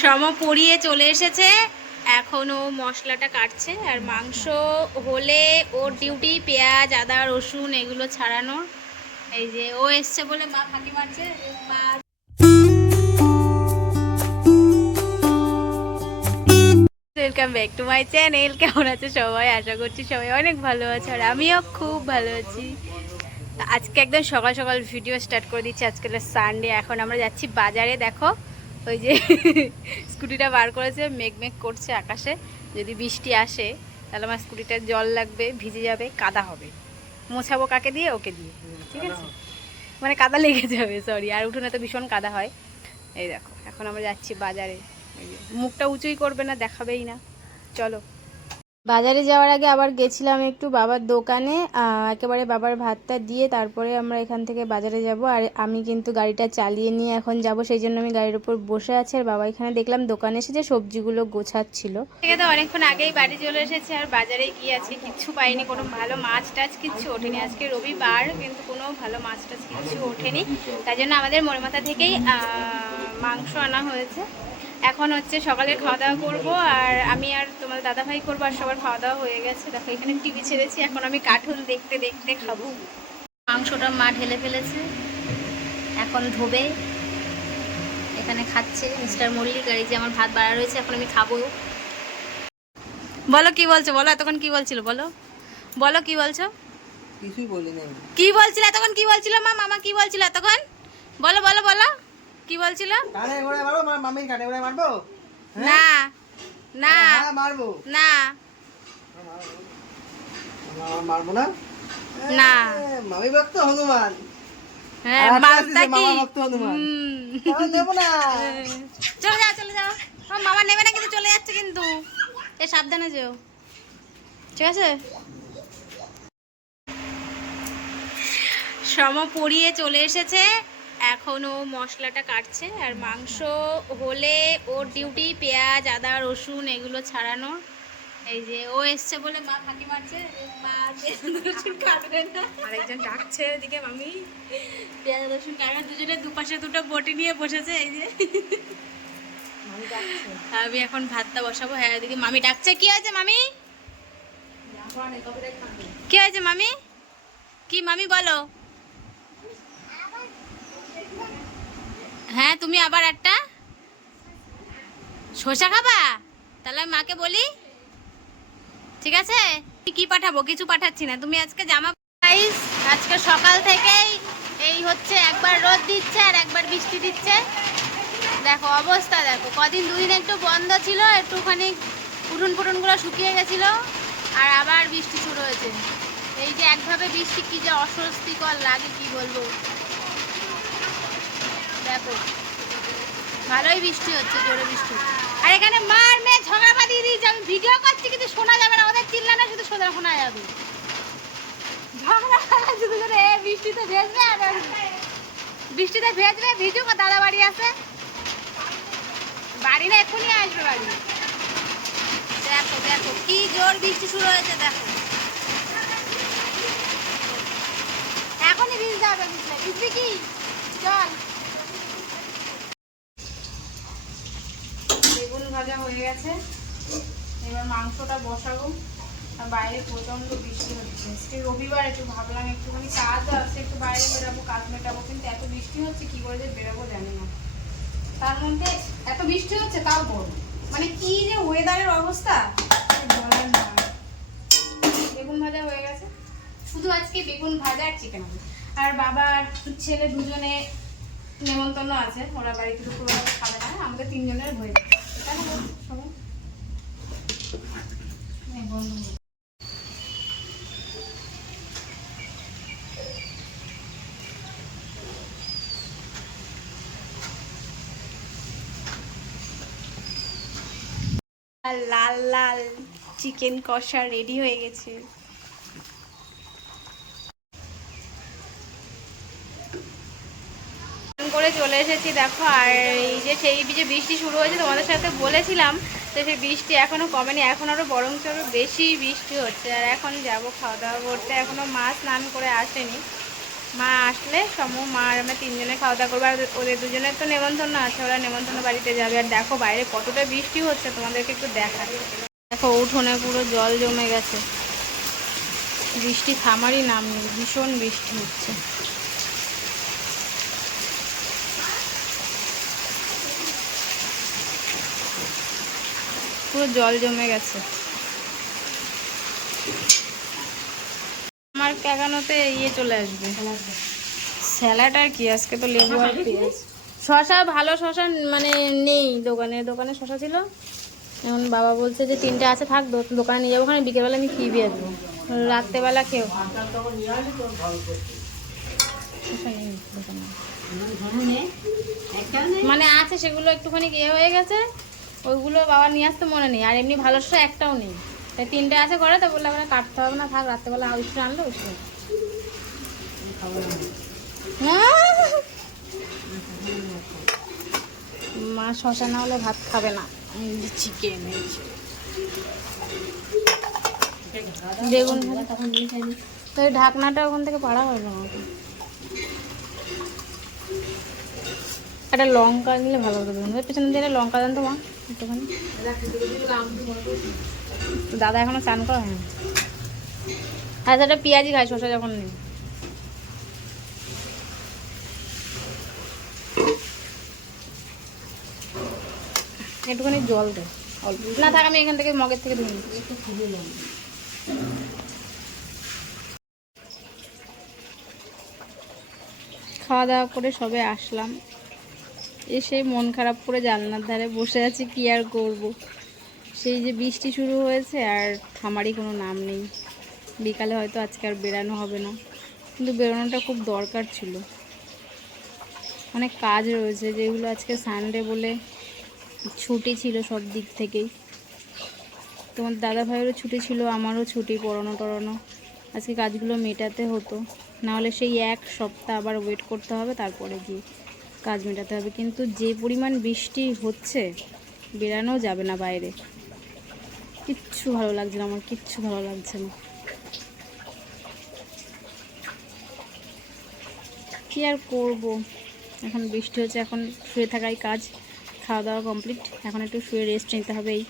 সম পরিয়ে চলে এসেছে। এখনও মশলাটা কাটছে আর মাংস হলে ওর ডিউটি, পেঁয়াজ, আদা, রসুন এগুলো ছাড়ানো এই যে ও এসছে বলে মা ফাঁকি মারছে। Welcome back to my channel কেমন আছে সবাই? আশা করছি সবাই অনেক ভালো আছে আর আমিও খুব ভালো আছি। আজকে একদম সকাল সকাল ভিডিও স্টার্ট করে দিচ্ছি। আজকে সানডে এখন আমরা যাচ্ছি বাজারে, দেখো। ওই যে স্কুটিটা বার করেছে মেঘ মেঘ করছে আকাশে। যদি বৃষ্টি আসে তাহলে আমার স্কুটিটার জল লাগবে ভিজে যাবে কাদা হবে। মোছাবো কাকে দিয়ে? ওকে দিয়ে। ঠিক আছে? মানে কাদা লেগে যাবে সরি আর উঠোনে তো ভীষণ কাদা হয়। এই দেখো এখন আমরা যাচ্ছি বাজারে। মুখটা উঁচুই করবে না দেখাবেই না। চলো। বাজারে যাওয়ার আগে আবার গেছিলাম একটু বাবার দোকানে একেবারে বাবার ভাতটা দিয়ে তারপরে আমরা এখান থেকে বাজারে যাব। আর আমি কিন্তু গাড়িটা চালিয়ে নিয়ে এখন যাব, সেই জন্য আমি গাড়ির উপর বসে আছি। আর বাবা এখানে দেখলাম দোকানে এসে যে সবজিগুলো গোছাচ্ছিল। অনেকক্ষণ আগেই বাড়ি চলে এসেছে, আর বাজারে গিয়ে আছি। কিচ্ছু পাইনি, কোনো ভালো মাছ টাছ কিচ্ছু ওঠেনি। আজকে রবিবার, কিন্তু কোনো ভালো মাছ টাছ কিচ্ছু ওঠেনি। তাই জন্য আমাদের মরমাথা থেকেই মাংস আনা হয়েছে। এখন হচ্ছে সকালে খাওয়া দাওয়া করব আর আমি আর তোমার দাদা ভাই করব আর সবার খাওয়া দাওয়া হয়ে গেছে। দেখো এখানে টিভি ছেড়েছি এখন আমি কার্টুন দেখতে দেখতে খাব। মাংসটা মা ঢেলে ফেলেছে এখন ধোবে এখানে খাচ্ছে। মিস্টার মল্লিক আর এই যে আমার ভাত বাড়া রয়েছে এখন আমি খাব। বলো কি বলছো? বলো এতক্ষণ কি বলছিল? বলো। বলো কি বলছো? কিছুই বলিনি কি বলছিল? এতক্ষণ কি বলছিল মা? মামা কি বলছিল এতক্ষণ? বলো বলো বলো। কি বলছিল কানে ঘোড়ায় মারবো মা- মামির কানে ঘোড়ায় মারবো? না না হ্যাঁ মারবো। না। মারবো না? না। মামি ভক্ত হনুমান। হ্যাঁ কি? ভক্ত। নেব না। চলে যাও চলে যাও। মামা নেবে না কিন্তু চলে যাচ্ছে কিন্তু। এ সাবধানে যেও। ঠিক আছে? সম পড়িয়ে চলে এসেছে। এখনও মশলাটা কাটছে আর মাংস হলে ওর ডিউটি পেঁয়াজ আদা রসুন এগুলো ছাড়ানো। এই যে ও এসছে বলে মা ফাঁকি মারছে মা রসুন কাটবে না। আরেকজন ডাকছে এদিকে মামি। পেঁয়াজ রসুন কাটবে দুজনে দুপাশে দুটো বটি নিয়ে বসেছে এই যে। আমি এখন ভাতটা বসাবো হ্যাঁ এদিকে মামি ডাকছে। কি হয়েছে মামি? কি হয়েছে মামি? কি মামি বলো? হ্যাঁ তুমি আবার একটা? শসা খাবা? তাহলে আমি মাকে বলি। ঠিক আছে? কি পাঠাবো? কিছু পাঠাচ্ছি না। তুমি আজকে জামা আজকে সকাল থেকেই এই হচ্ছে একবার রোদ দিচ্ছে আর একবার বৃষ্টি দিচ্ছে। দেখো, অবস্থা দেখো। কদিন, দুদিন একটু বন্ধ ছিল, একটুখানি উঠুন পুটুনগুলো শুকিয়ে গেছিল আর আবার বৃষ্টি শুরু হয়েছে। এই যে একভাবে বৃষ্টি, কি যে অস্বস্তিকর লাগে, কি বলব। দেখো। ভালোই বৃষ্টি হচ্ছে, জোরে বৃষ্টি। আর এখানে মার মেয়ে ঝগড়া বাঁধিয়ে দিয়েছে, আমি ভিডিও করছি, কিন্তু শোনা যাবে না। আমাদের চিল্লানো শুধু শোনা শোনা যাবে। ঝগড়া শুধু করে এ, বৃষ্টিতে ভেজবে আর বৃষ্টিতে ভেজবে, ভিডিও দাদা বাড়ি আছে? বাড়ি না, এক্ষুনি আসবে বাড়ি। দেখো দেখো, কি জোর বৃষ্টি শুরু হয়েছে, দেখো। এখনই ভিজতে হবে ভিজলে ভিজবি কি? চল বেগুন ভাজা হয়ে গেছে। এবার মাংসটা বসাবো। আর বাইরে প্রচণ্ড বৃষ্টি হচ্ছে। আজকে রবিবার, একটু ভাবলাম একটুখানি কাজ আছে, একটু বাইরে বেরাবো, কাজ মেটাবো, কিন্তু এত বৃষ্টি হচ্ছে, কি করে যে বেরোবো জানি না। তার মধ্যে এত বৃষ্টি হচ্ছে, তাও বল। মানে কি যে ওয়েদারের অবস্থা? বলার নয় বেগুন ভাজা হয়ে গেছে। শুধু আজকে বেগুন ভাজা আর চিকেন হবে। আর বাবা আর ছেলে দুজনে নেমন্তন্ন আছে। ওরা বাড়িতে দুপুরবেলা খাবে না। আমাদের তিনজনের হয়ে লাল লাল চিকেন কষা রেডি হয়ে গেছে। করে চলে এসেছি, দেখো। আর এই যে সেই যে বৃষ্টি শুরু হয়েছে, তোমাদের সাথে বলেছিলাম তো সেই বৃষ্টি এখনও কমেনি, এখন আরও বরঞ্চ আরও বেশি বৃষ্টি হচ্ছে। আর এখন যাব খাওয়া দাওয়া করতে এখনও মা স্নান করে আসেনি। মা আসলে সমু, মা আর আমরা তিনজনে খাওয়া দাওয়া করব। আর ওদের দুজনের তো নেমন্তন্ন আছে, ওরা নেমন্তন্ন বাড়িতে যাবে। আর দেখো বাইরে কতটা বৃষ্টি হচ্ছে, তোমাদেরকে একটু দেখা দেখো উঠোনে পুরো জল জমে গেছে। বৃষ্টি থামারই নাম নেই, ভীষণ বৃষ্টি হচ্ছে। পুরো জল জমে গেছে। আমার ক্যাগানোতে ইয়ে চলে আসবে। স্যালাড আর কি? আজকে তো লেবু আর শশা ভালো শশা মানে নেই দোকানে। দোকানে শশা ছিল। এখন বাবা বলছে যে তিনটে আছে, থাক দোকানে নিয়ে যাব। ওখানে বিকেলবেলা আমি কিনবি আসব। রাত্রেবেলা দোকানে। মানে আছে সেগুলো একটুখানি ইয়ে হয়ে গেছে। ওইগুলো বাবা নিয়ে আসতে মনে নেই। আর এমনি ভালো শসা একটাও নেই। তাই তিনটে আছে ঘরে, তো বললাম আমরা কাটতে হবে না, থাক, রাত্রেবেলা ওইসব আনলো ওইসব মা শশা না হলে ভাত খাবে না। চিকেন বেগুন তো ওই ঢাকনাটা ওখান থেকে পাড়া হলো আমাকে একটা লঙ্কা নিলে ভালো হতো। পেছনে দিলে লঙ্কা দেন তো মা। দাদা এখনও চান করা হয়নি পেঁয়াজই খায়, শসা যখন নেই। একটুখানি জল দে, অল্প। না থাক, আমি এখান থেকে মগের থেকে ধুয়ে খাওয়া দাওয়া করে সবে আসলাম। এসে মন খারাপ করে জানলার ধারে বসে আছি, কি আর করব? সেই যে বৃষ্টি শুরু হয়েছে আর থামারই কোনো নাম নেই। বিকালে হয়তো আজকে আর বেরানো হবে না, কিন্তু বেরোনোটা খুব দরকার ছিল। অনেক কাজ রয়েছে, যেগুলো আজকে সানডে বলে ছুটি ছিল সব দিক থেকেই। তোমার দাদা ভাইয়েরও ছুটি ছিল, আমারও ছুটি, পড়ানো টড়ানো। আজকে কাজগুলো মেটাতে হতো। নাহলে সেই এক সপ্তাহ আবার ওয়েট করতে হবে, তারপরে গিয়ে। কাজ মেটাতে হবে। কিন্তু যে পরিমাণ বৃষ্টি হচ্ছে বেরানোও যাবে না বাইরে। কিচ্ছু ভালো লাগছে না আমার, কিচ্ছু ভালো লাগছে না। কি আর করব? এখন বৃষ্টি হচ্ছে, এখন শুয়ে থাকাই কাজ। খাওয়া দাওয়া কমপ্লিট এখন একটু শুয়ে রেস্ট নিতে হবে এই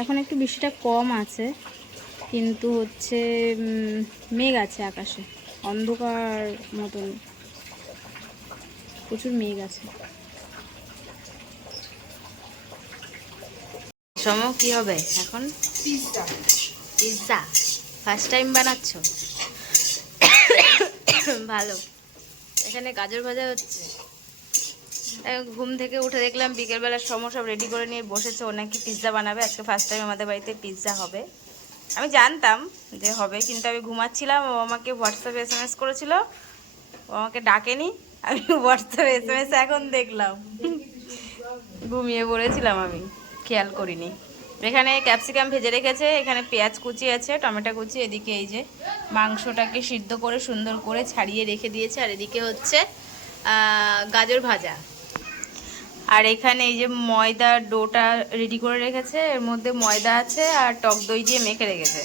এখন একটু বৃষ্টিটা কম আছে। কিন্তু হচ্ছে মেঘ আছে আকাশে। অন্ধকার মতন। প্রচুর মেঘ আছে। সম কি হবে এখন? পিৎজা ফার্স্ট টাইম বানাচ্ছ? ভালো। এখানে গাজর ভাজা হচ্ছে। ঘুম থেকে উঠে দেখলাম বিকেলবেলা সময় সব রেডি করে নিয়ে বসেছে। ও নাকি পিৎজা বানাবে। আজকে ফার্স্ট টাইম আমাদের বাড়িতে পিৎজা হবে। আমি জানতাম যে হবে, কিন্তু আমি ঘুমাচ্ছিলাম, ও আমাকে হোয়াটসঅ্যাপে এস এম এস করেছিল। ও আমাকে ডাকেনি, আমি হোয়াটসঅ্যাপে এস এম এস এখন দেখলাম। ঘুমিয়ে পড়েছিলাম আমি, খেয়াল করিনি। এখানে ক্যাপসিকাম ভেজে রেখেছে, এখানে পেঁয়াজ কুচি আছে, টমেটো কুচি, এদিকে এই যে মাংসটাকে সিদ্ধ করে সুন্দর করে ছাড়িয়ে রেখে দিয়েছে, আর এদিকে হচ্ছে গাজর ভাজা। আর এখানে এই যে ময়দা ডোটা রেডি করে রেখেছে, এর মধ্যে ময়দা আছে আর টক দই দিয়ে মেখে রেখেছে।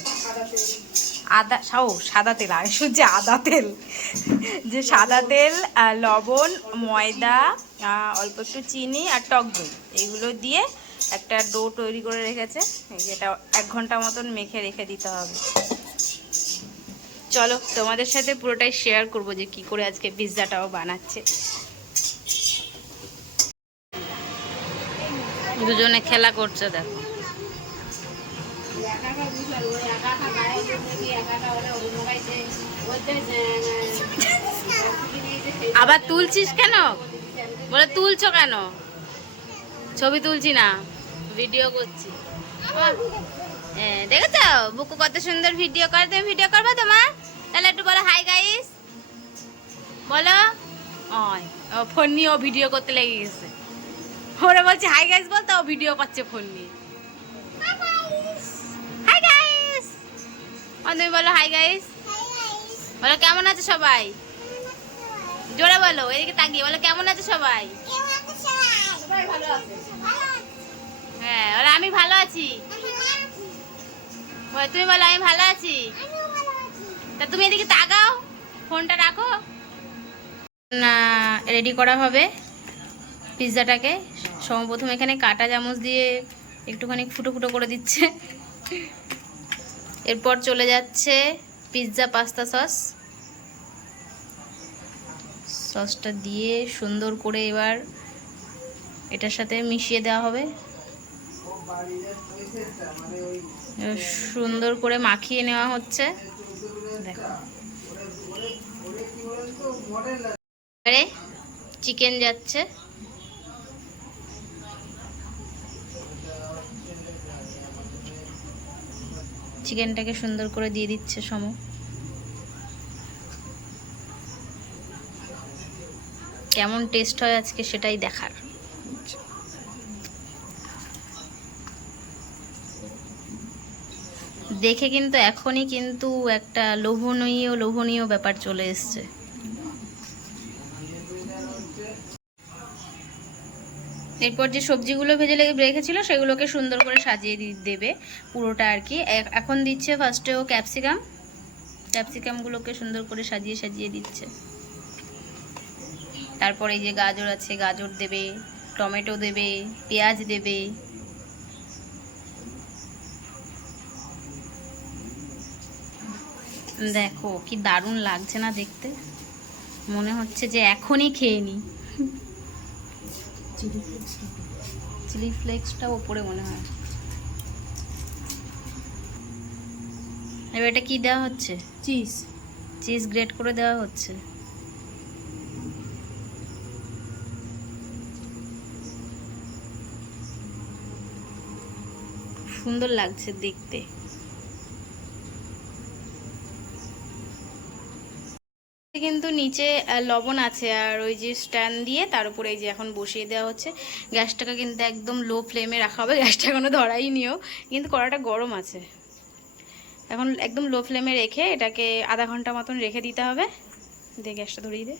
আদা ও সাদা তেল আমি শুনছি আদা তেল, যে সাদা তেল লবণ, ময়দা অল্প একটু চিনি আর টক দই এইগুলো দিয়ে একটা ডো তৈরি করে রেখেছে, যেটা এক ঘণ্টা মতন মেখে রেখে দিতে হবে। চলো তোমাদের সাথে পুরোটাই শেয়ার করব যে কি করে আজকে পিৎজাটাও বানাচ্ছে। দুজনে খেলা করছে, দেখো। আবার তুলছিস কেন? বলে তুলছো কেন? ছবি তুলছি না, ভিডিও করছি। হ্যাঁ দেখেছ? বুকু কত সুন্দর ভিডিও করে, তুমি ভিডিও করবে তোমার? তাহলে একটু বলো হাই গাইস বলো? ও, ফোন নিয়ে ও ভিডিও করতে লেগে গেছে। ওরা বলছে হাই গাইস বল ও ভিডিও করছে ফোন নিয়ে। হাই গাইস তুমি বলো হাই গাইস বলো, কেমন আছে সবাই? জোরে বলো, এদিকে তাকিয়ে বলো, কেমন আছে সবাই? হ্যাঁ ওরা আমি ভালো আছি। তুমি বলো, আমি ভালো আছি? তা তুমি এদিকে তাকাও ফোনটা রাখো। না রেডি করা হবে পিৎজাটাকে সর্বপ্রথম এখানে কাটা চামচ দিয়ে একটুখানি ফুটো ফুটো করে দিচ্ছে। এরপর চলে যাচ্ছে পিৎজা পাস্তা সস। সসটা দিয়ে সুন্দর করে এবার এটার সাথে মিশিয়ে দেওয়া হবে। সুন্দর করে মাখিয়ে নেওয়া হচ্ছে। দেখো। চিকেন যাচ্ছে। চিকেনটাকে সুন্দর করে দিয়ে দিচ্ছে সম। কেমন টেস্ট হয় আজকে সেটাই দেখার। দেখে কিন্তু এখনই কিন্তু একটা লোভনীয় লোভনীয় ব্যাপার চলে এসছে। এরপর যে সবজিগুলো ভেজে লেগে রেখেছিল সেগুলোকে সুন্দর করে সাজিয়ে দেবে পুরোটা আর কি। এখন দিচ্ছে ফার্স্টে ও ক্যাপসিকাম ক্যাপসিকামগুলোকে সুন্দর করে সাজিয়ে সাজিয়ে দিচ্ছে। তারপরে যে গাজর আছে, গাজর দেবে, টমেটো দেবে, পেঁয়াজ দেবে। দেখো কি দারুণ লাগছে না দেখতে। মনে হচ্ছে যে এখনই খেয়ে নিই চিলি ফ্লেক্সটা ওপরে মনে হয়। এবার এটা কি দেওয়া হচ্ছে? চিজ। চিজ গ্রেট করে দেওয়া হচ্ছে। সুন্দর লাগছে দেখতে। কিন্তু নিচে লবণ আছে আর ওই যে স্ট্যান্ড দিয়ে তার উপরে এই যে এখন বসিয়ে দেওয়া হচ্ছে। গ্যাসটাকে কিন্তু একদম লো ফ্লেমে রাখা হবে। গ্যাসটা এখনও ধরাই নিও। কিন্তু কড়াটা গরম আছে। এখন একদম লো ফ্লেমে রেখে এটাকে আধা ঘণ্টা মতন রেখে দিতে হবে। দিয়ে গ্যাসটা ধরিয়ে দে।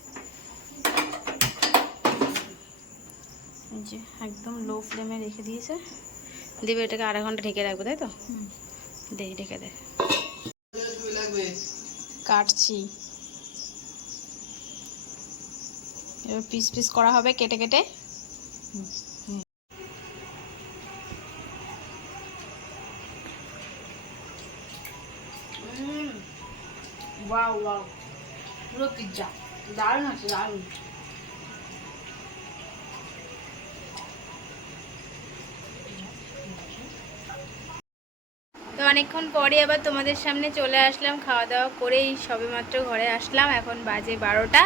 যে একদম লো ফ্লেমে রেখে দিয়েছে। দেবে এটাকে আধা ঘণ্টা ঢেকে রাখব তাই তো? দে ঢেকে দে। কাটছি। এবার পিস পিস করা হবে কেটে কেটে। Wow wow. পুরো পিৎজা দারুণ আছে দারুণ। তো অনেকক্ষণ পরে আবার তোমাদের সামনে চলে আসলাম খাওয়া দাওয়া করেই সবেমাত্র ঘরে আসলাম। এখন বাজে বারোটা।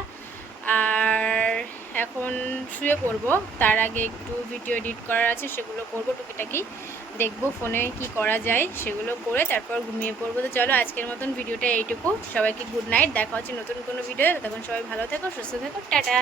আর এখন শুয়ে পড়ব। তার আগে একটু ভিডিও এডিট করার আছে, সেগুলো করব টুকিটাকি। দেখব ফোনে কি করা যায়, সেগুলো করে তারপর ঘুমিয়ে পড়ব। তো চলো আজকের মতন ভিডিওটা এইটুকু। সবাইকে গুড নাইট দেখা হচ্ছে নতুন কোনো ভিডিও তখন সবাই ভালো থেকো, সুস্থ থেকো। টাটা!